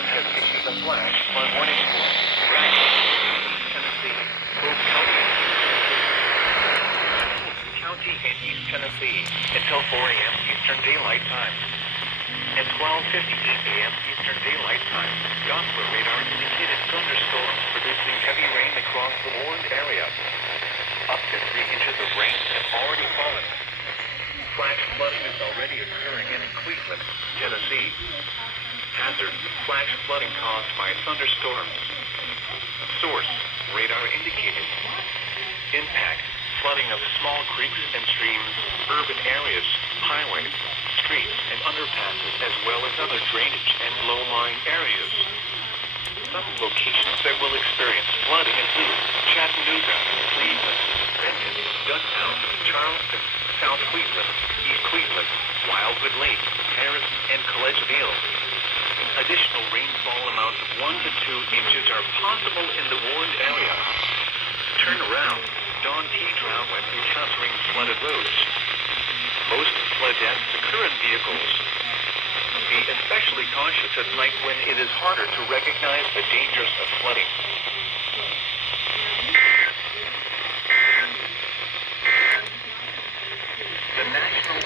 Playground has issued a flash flood warning for Tennessee, Hope County and East Tennessee until 4 a.m. Eastern Daylight Time. At 12:58 a.m. Eastern Daylight Time, Doppler radar indicated thunderstorms producing heavy rain across the warned area. Up to 3 inches of rain have already fallen. Flash flooding is already occurring in Cleveland, Tennessee. Hazard, flash flooding caused by thunderstorms. Source, radar indicated. Impact, flooding of small creeks and streams, urban areas, highways, streets, and underpasses, as well as other drainage and low-lying areas. Some locations that will experience flooding include Chattanooga, Cleveland, Benton, Ducktown, Charleston, South Cleveland, East Cleveland, Wildwood Lake, Harrison, and Collegeville. Additional rainfall amounts of 1 to 2 inches are possible in the warned area. Turn around. Dawn T-Trout when encountering flooded roads. Most flood deaths occur in vehicles. Be especially cautious at night when it is harder to recognize the dangers of flooding. The National